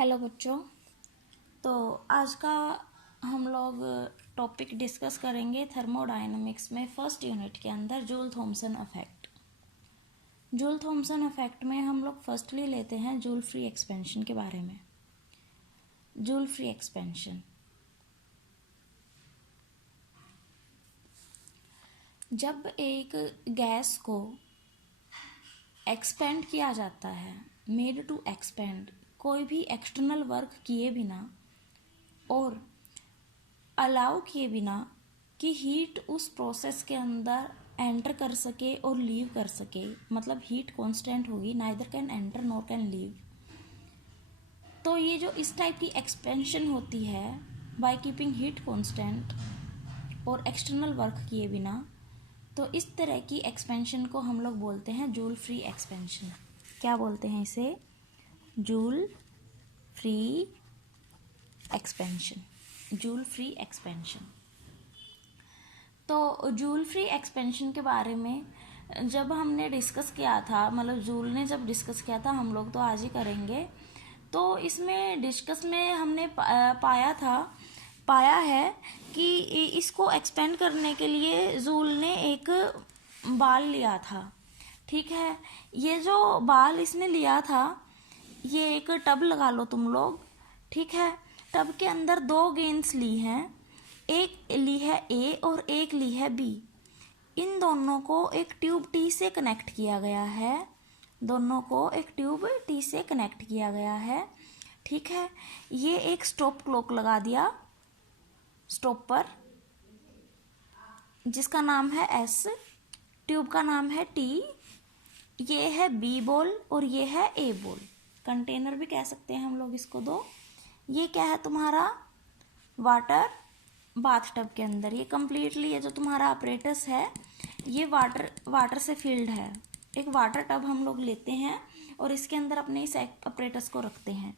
Hello बच्चों। तो आज का हम लोग टॉपिक डिस्कस करेंगे थर्मोडायनामिक्स में फर्स्ट यूनिट के अंदर Joule Thomson effect. Joule Thomson effect में हम लोग फर्स्टली लेते हैं जूल फ्री एक्सपेंशन के बारे में। जूल फ्री एक्सपेंशन, जब एक गैस को एक्सपेंड किया जाता है, मेड टू एक्सपेंड, कोई भी एक्सटर्नल वर्क किए बिना और अलाउ किए बिना कि हीट उस प्रोसेस के अंदर एंटर कर सके और लीव कर सके, मतलब हीट कांस्टेंट होगी, neither can enter nor can leave. तो ये जो इस टाइप की एक्सपेंशन होती है बाय कीपिंग हीट कांस्टेंट और एक्सटर्नल वर्क किए बिना, तो इस तरह की एक्सपेंशन को हम लोग बोलते हैं जूल फ्री एक्सपेंशन। क्या बोलते हैं इसे? Joule free expansion. Joule free expansion. तो जूल फ्री एक्सपेंशन के बारे में जब हमने डिस्कस किया था, मतलब जूल ने जब डिस्कस किया था, हम लोग तो आज ही करेंगे, तो इसमें डिस्कस में हमने पाया है कि इसको एक्सपेंड करने के लिए जूल ने एक बाल लिया था। ठीक है, ये जो बाल इसने लिया था, ये एक टब लगा लो तुम लोग। ठीक है, टब के अंदर दो गेंद्स ली हैं, एक ली है ए और एक ली है बी। इन दोनों को एक ट्यूब टी से कनेक्ट किया गया है। दोनों को एक ट्यूब टी से कनेक्ट किया गया है। ठीक है, ये एक स्टॉप क्लॉक लगा दिया स्टॉप पर, जिसका नाम है एस, ट्यूब का नाम है टी, ये है बी बॉल और ये है ए बॉल। कंटेनर भी कह सकते हैं हम लोग इसको दो। ये क्या है तुम्हारा? वाटर बाथ टब के अंदर। ये कम्प्लीटली ये जो तुम्हारा अपरेटस है, ये वाटर से फिल्ड है। एक वाटर टब हम लोग लेते हैं और इसके अंदर अपने इस अपरेटस को रखते हैं।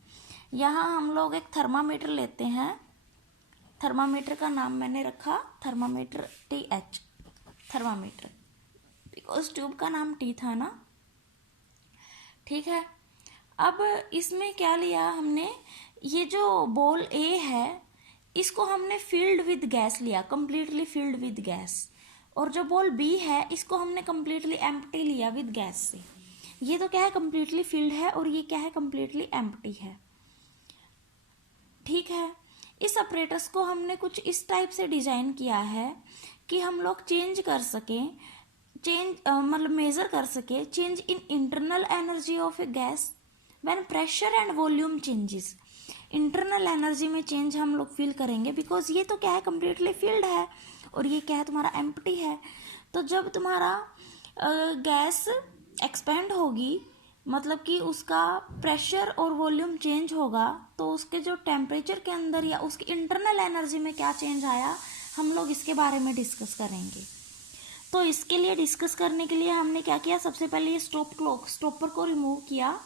यहाँ हम लोग एक थर्मामीटर लेते हैं। थर्मामीटर का नाम मैंने रखा thermometer TH, thermometer, because tube का नाम टी था ना। ठीक है, अब इसमें क्या लिया हमने? ये जो बॉल ए है, इसको हमने फिल्ड विद गैस लिया, कंप्लीटली फिल्ड विद गैस। और जो बॉल बी है, इसको हमने कंप्लीटली एम्प्टी लिया विद गैस से। ये तो क्या है? कंप्लीटली फिल्ड है, और ये क्या है? कंप्लीटली एम्प्टी है। ठीक है, इस अपरेटस को हमने कुछ इस टाइप से डिजाइन किया है कि हम लोग चेंज कर सकें, मतलब मेजर कर सके change in internal energy of A gas when pressure and volume changes. Internal energy में चेंज हम लोग फील करेंगे, बिकॉज ये तो क्या है? कंप्लीटली फील्ड है, और ये क्या है? तुम्हारा एम्प्टी है। तो जब तुम्हारा गैस एक्सपेंड होगी, मतलब कि उसका प्रेशर और वॉल्यूम चेंज होगा, तो उसके जो टेम्परेचर के अंदर या उसकी इंटरनल एनर्जी में क्या चेंज आया, हम लोग इसके बारे में डिस्कस करेंगे। तो इसके लिए डिस्कस करने के लिए हमने क्या किया? सबसे पहले ये स्टॉपर को रिमूव किया।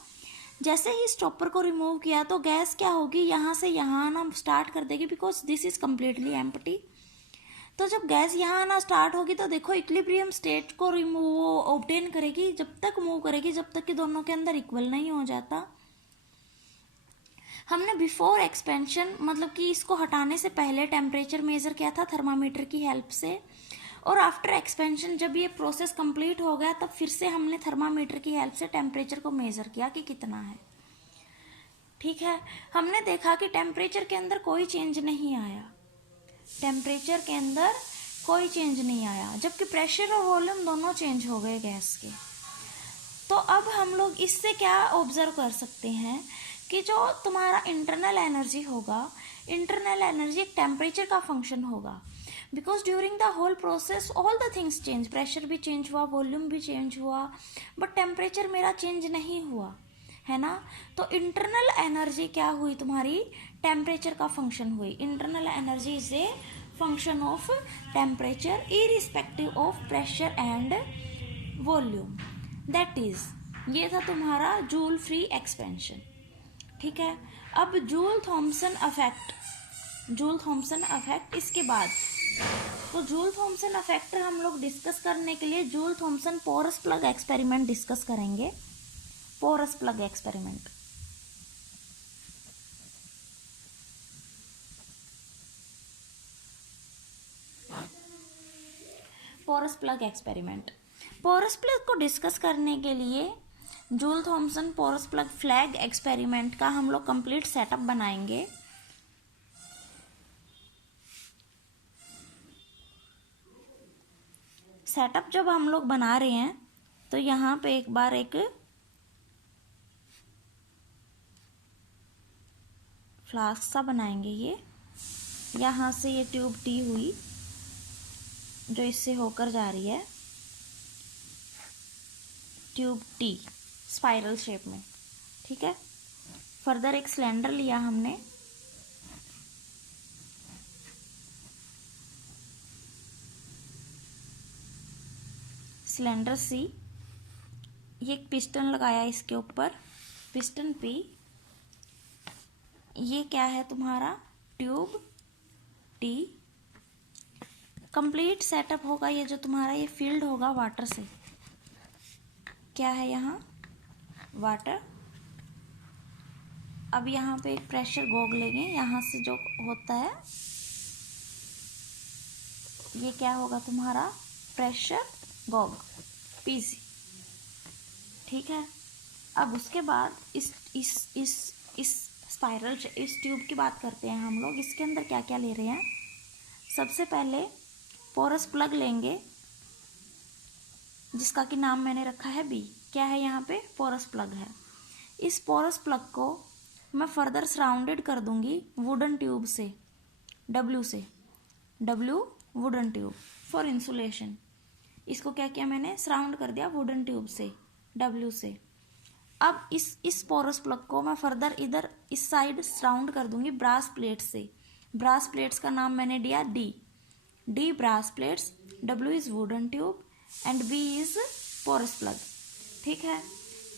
जैसे ही स्टॉपर को रिमूव किया तो गैस क्या होगी? यहाँ से यहाँ आना स्टार्ट कर देगी, because this is completely empty. तो जब गैस यहाँ आना स्टार्ट होगी तो देखो इक्विलिब्रियम स्टेट को रिमूव ऑब्टेन करेगी, जब तक मूव करेगी जब तक कि दोनों के अंदर इक्वल नहीं हो जाता। हमने बिफोर एक्सपेंशन, मतलब कि इसको हटाने से पहले टेम्परेचर मेजर किया था थर्मामीटर की हेल्प से, और आफ्टर एक्सपेंशन जब ये प्रोसेस कंप्लीट हो गया तब फिर से हमने थर्मामीटर की हेल्प से टेम्परेचर को मेजर किया कि कितना है। ठीक है, हमने देखा कि टेम्परेचर के अंदर कोई चेंज नहीं आया। टेम्परेचर के अंदर कोई चेंज नहीं आया, जबकि प्रेशर और वॉल्यूम दोनों चेंज हो गए गैस के। तो अब हम लोग इससे क्या ऑब्जर्व कर सकते हैं कि जो तुम्हारा इंटरनल एनर्जी होगा, इंटरनल एनर्जी एक टेम्परेचर का फंक्शन होगा, because during the whole process all the things change, pressure भी चेंज हुआ, वॉल्यूम भी चेंज हुआ, बट टेम्परेचर मेरा चेंज नहीं हुआ, है ना। तो इंटरनल एनर्जी क्या हुई? तुम्हारी टेम्परेचर का फंक्शन हुई। Internal energy is a function of temperature irrespective of pressure and volume. That is, ये था तुम्हारा जूल फ्री एक्सपेंशन। ठीक है, अब Joule Thomson effect, Joule Thomson effect इसके बाद, तो जूल थॉमसन इफेक्ट हम लोग डिस्कस करने के लिए Joule Thomson porous plug experiment discuss करेंगे। Porous plug experiment, porous plug experiment. Porous plug को डिस्कस करने के लिए Joule Thomson porous plug flag experiment का हम लोग कंप्लीट सेटअप बनाएंगे। सेटअप जब हम लोग बना रहे हैं तो यहाँ पे एक बार एक फ्लास्क सा बनाएंगे। ये यहाँ से ये ट्यूब टी हुई जो इससे होकर जा रही है, ट्यूब टी स्पाइरल शेप में, ठीक है। फर्दर एक सिलेंडर लिया हमने, सिलेंडर सी, ये एक पिस्टन लगाया इसके ऊपर, पिस्टन पी, ये क्या है तुम्हारा ट्यूब टी। कंप्लीट सेटअप होगा ये जो तुम्हारा, ये फील्ड होगा वाटर से। क्या है यहाँ वाटर। अब यहाँ पे एक प्रेशर गॉग लेंगे, यहाँ से जो होता है ये क्या होगा तुम्हारा प्रेशर गॉग पीसी, ठीक है। अब उसके बाद इस स्पाइरल इस ट्यूब की बात करते हैं हम लोग। इसके अंदर क्या क्या ले रहे हैं। सबसे पहले पोरस प्लग लेंगे जिसका कि नाम मैंने रखा है बी। क्या है यहाँ पे पोरस प्लग है। इस पोरस प्लग को मैं फर्दर सराउंडेड कर दूंगी वुडन ट्यूब से, W wooden tube for insulation. इसको क्या किया मैंने, सराउंड कर दिया वुडन ट्यूब से, डब्ल्यू से। अब इस पोरस प्लग को मैं फर्दर इधर इस साइड सराउंड कर दूंगी ब्रास प्लेट से। ब्रास प्लेट्स का नाम मैंने दिया D brass plates, W is wooden tube and B is porous plug, ठीक है।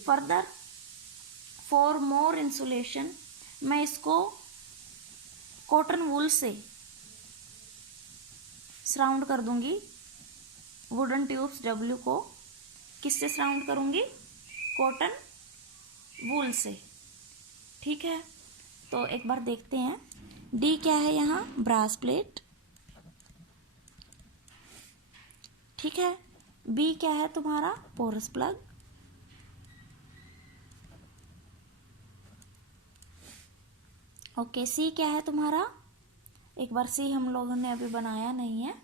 फर्दर फॉर मोर इंसुलेशन मैं इसको कॉटन वूल से सराउंड कर दूंगी वुडन ट्यूब्स डब्ल्यू को। किससे सराउंड करूंगी, कॉटन वूल से, ठीक है। तो एक बार देखते हैं डी क्या है यहाँ ब्रास प्लेट, ठीक है। बी क्या है तुम्हारा पोरस प्लग, ओके। सी क्या है तुम्हारा, एक बार सी हम लोगों ने अभी बनाया नहीं है।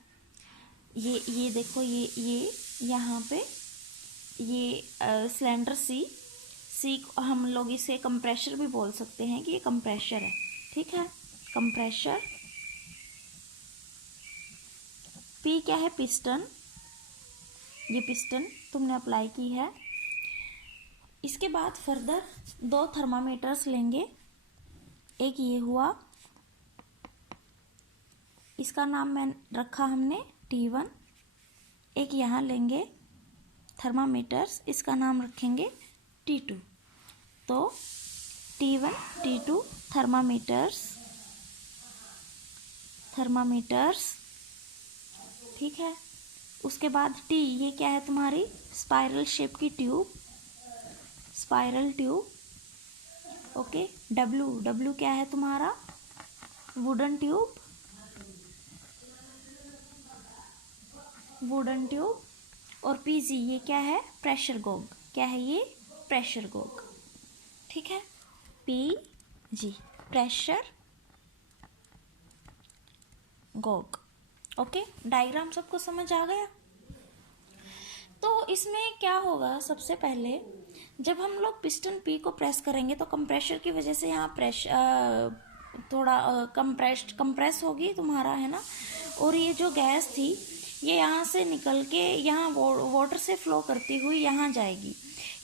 ये देखो ये यहाँ पे ये सिलेंडर सी हम लोग इसे कंप्रेशर भी बोल सकते हैं कि ये कंप्रेशर है, ठीक है, कंप्रेशर। पी क्या है पिस्टन, ये पिस्टन तुमने अप्लाई की है। इसके बाद फर्दर दो थर्मामीटर्स लेंगे, एक ये हुआ, इसका नाम मैं रखा हमने T1। एक यहाँ लेंगे थर्मामीटर्स, इसका नाम रखेंगे T2। तो T1 T2 थर्मामीटर्स, ठीक है। उसके बाद T, ये क्या है तुम्हारी स्पाइरल शेप की tube, spiral tube, okay. W क्या है तुम्हारा वुडन ट्यूब, और PG ये क्या है प्रेशर गॉग, क्या है ये प्रेशर गॉग, ठीक है। PG pressure Gogh, okay. Diagram सबको समझ आ गया। तो इसमें क्या होगा, सबसे पहले जब हम लोग पिस्टन P को प्रेस करेंगे तो कंप्रेशर की वजह से यहाँ प्रेशर थोड़ा कंप्रेस होगी तुम्हारा, है ना। और ये जो गैस थी ये यहाँ से निकल के यहाँ वाटर से फ्लो करती हुई यहाँ जाएगी।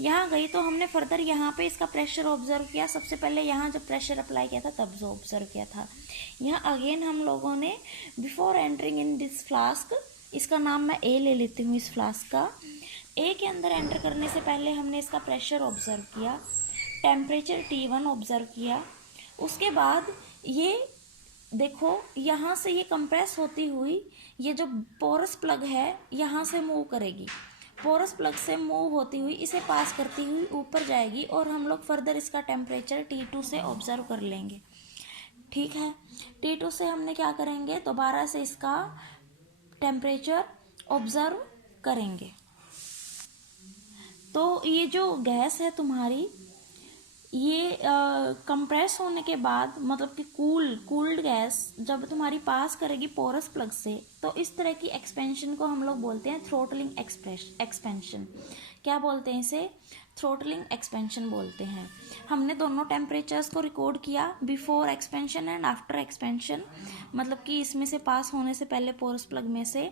यहाँ गई तो हमने फर्दर यहाँ पे इसका प्रेशर ऑब्जर्व किया। सबसे पहले यहाँ जब प्रेशर अप्लाई किया था तब जो ऑब्जर्व किया था। यहाँ अगेन हम लोगों ने before entering in this flask, इसका नाम मैं ए ले लेती हूँ इस फ्लास्क का। ए के अंदर एंटर करने से पहले हमने इसका प्रेशर ऑब्जर्व किया, टेम्परेचर T1 ऑब्जर्व किया। उसके बाद ये देखो यहाँ से ये कंप्रेस होती हुई ये जो पोरस प्लग है यहाँ से मूव करेगी, पोरस प्लग से मूव होती हुई इसे पास करती हुई ऊपर जाएगी और हम लोग फर्दर इसका टेम्परेचर T2 से ऑब्जर्व कर लेंगे, ठीक है। T2 से हमने क्या करेंगे, दोबारा से इसका टेम्परेचर ऑब्जर्व करेंगे। तो ये जो गैस है तुम्हारी, ये कंप्रेस होने के बाद मतलब कि कूल्ड गैस जब तुम्हारी पास करेगी पोरस प्लग से, तो इस तरह की एक्सपेंशन को हम लोग बोलते हैं थ्रोटलिंग एक्सपेंशन। क्या बोलते हैं इसे? थ्रोटलिंग एक्सपेंशन बोलते हैं। हमने दोनों टेम्परेचर्स को रिकॉर्ड किया, before expansion and after expansion, मतलब कि इसमें से पास होने से पहले पोरस प्लग में से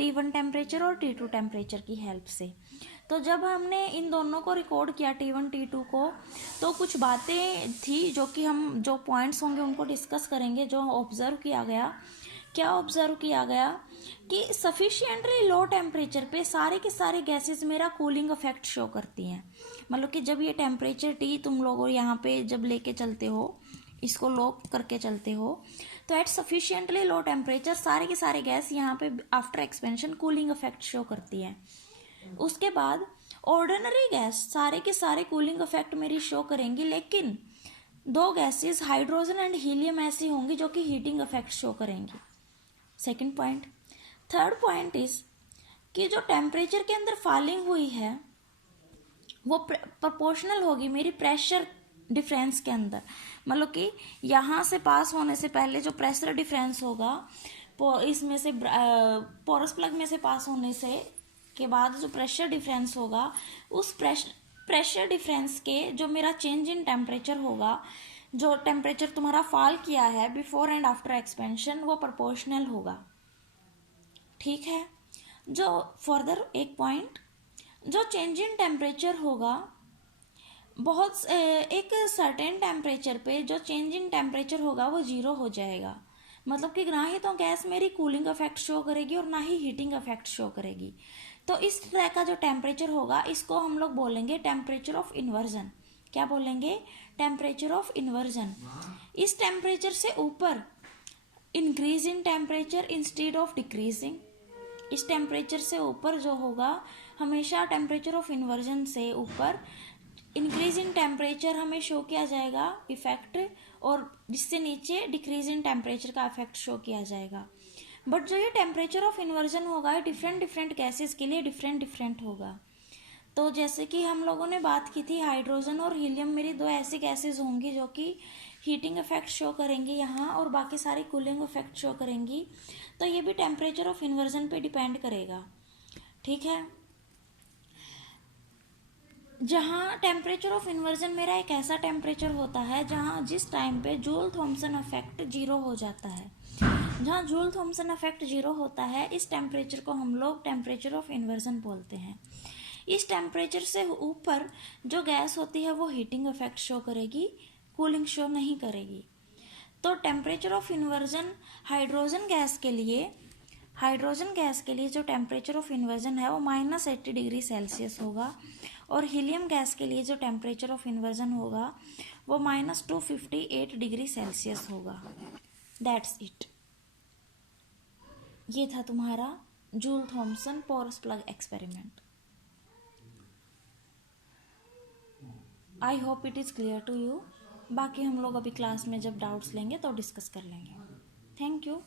T1 टेम्परेचर और T2 टेम्परेचर की हेल्प से। तो जब हमने इन दोनों को रिकॉर्ड किया T1 T2 को, तो कुछ बातें थी जो कि हम जो पॉइंट्स होंगे उनको डिस्कस करेंगे। जो ऑब्जर्व किया गया, क्या ऑब्जर्व किया गया कि सफिशिएंटली लो टेम्परेचर पे सारे के सारे गैसेस मेरा कूलिंग इफेक्ट शो करती हैं। मतलब कि जब ये टेम्परेचर T तुम लोग यहाँ पे जब लेके चलते हो, इसको लो करके चलते हो, तो एट सफिशिएंटली लो टेम्परेचर सारे के सारे गैस यहाँ पे after expansion cooling effect show करती है। उसके बाद ऑर्डिनरी गैस सारे के सारे कूलिंग इफेक्ट मेरी शो करेंगी, लेकिन दो गैसेस हाइड्रोजन एंड हीलियम ऐसी होंगी जो कि हीटिंग इफेक्ट शो करेंगी। Second point. Third point is कि जो टेम्परेचर के अंदर फॉलिंग हुई है वो प्रोपोर्शनल होगी मेरी प्रेशर डिफरेंस के अंदर। मतलब कि यहाँ से पास होने से पहले जो प्रेशर डिफरेंस होगा, इसमें से पोरस प्लग में से पास होने से के बाद जो प्रेशर डिफरेंस होगा, उस प्रेशर डिफरेंस के जो मेरा चेंज इन टेम्परेचर होगा, जो टेम्परेचर तुम्हारा फॉल किया है बिफोर एंड आफ्टर एक्सपेंशन, वो प्रोपोर्शनल होगा। ठीक है। जो फर्दर एक पॉइंट, जो चेंज इन टेम्परेचर होगा, बहुत एक सर्टेन टेम्परेचर पे जो चेंज इन टेम्परेचर होगा वो जीरो हो जाएगा। मतलब कि ना ही तो गैस मेरी कूलिंग इफेक्ट शो करेगी और ना ही हीटिंग इफेक्ट शो करेगी। तो इस तरह का जो टेम्परेचर होगा इसको हम लोग बोलेंगे टेम्परेचर ऑफ इन्वर्जन। क्या बोलेंगे? Temperature of inversion. इस टेम्परेचर से ऊपर increase in temperature instead of decreasing. इस टेम्परेचर से ऊपर जो होगा, हमेशा टेम्परेचर ऑफ इन्वर्जन से ऊपर इंक्रीज इन टेम्परेचर हमें शो किया जाएगा इफेक्ट, और जिससे नीचे डिक्रीज इन टेम्परेचर का इफेक्ट शो किया जाएगा। बट जो ये टेम्परेचर ऑफ इन्वर्जन होगा डिफरेंट डिफरेंट गैसेस के लिए डिफरेंट डिफरेंट होगा। तो जैसे कि हम लोगों ने बात की थी, हाइड्रोजन और हीलियम मेरी दो ऐसी गैसेस होंगी जो कि हीटिंग इफेक्ट शो करेंगी यहाँ, और बाकी सारी कूलिंग इफेक्ट शो करेंगी। तो ये भी टेम्परेचर ऑफ इन्वर्जन पे डिपेंड करेगा। ठीक है। जहाँ टेम्परेचर ऑफ इन्वर्जन मेरा एक ऐसा टेम्परेचर होता है जहाँ जिस टाइम पे जूल थॉमसन इफेक्ट जीरो हो जाता है। जहाँ जूल थॉमसन इफेक्ट जीरो होता है, इस टेम्परेचर को हम लोग टेम्परेचर ऑफ इन्वर्जन बोलते हैं। इस टेम्परेचर से ऊपर जो गैस होती है वो हीटिंग इफेक्ट शो करेगी, कूलिंग शो नहीं करेगी। तो temperature of inversion hydrogen gas के लिए जो टेम्परेचर ऑफ इन्वर्जन है वो -80 डिग्री सेल्सियस होगा, और हीलियम गैस के लिए जो टेम्परेचर ऑफ इन्वर्जन होगा वो -258 डिग्री सेल्सियस होगा। That's it. ये था तुम्हारा Joule Thomson porous plug experiment. I hope it is clear to you. बाकी हम लोग अभी क्लास में जब डाउट्स लेंगे तो डिस्कस कर लेंगे। Thank you.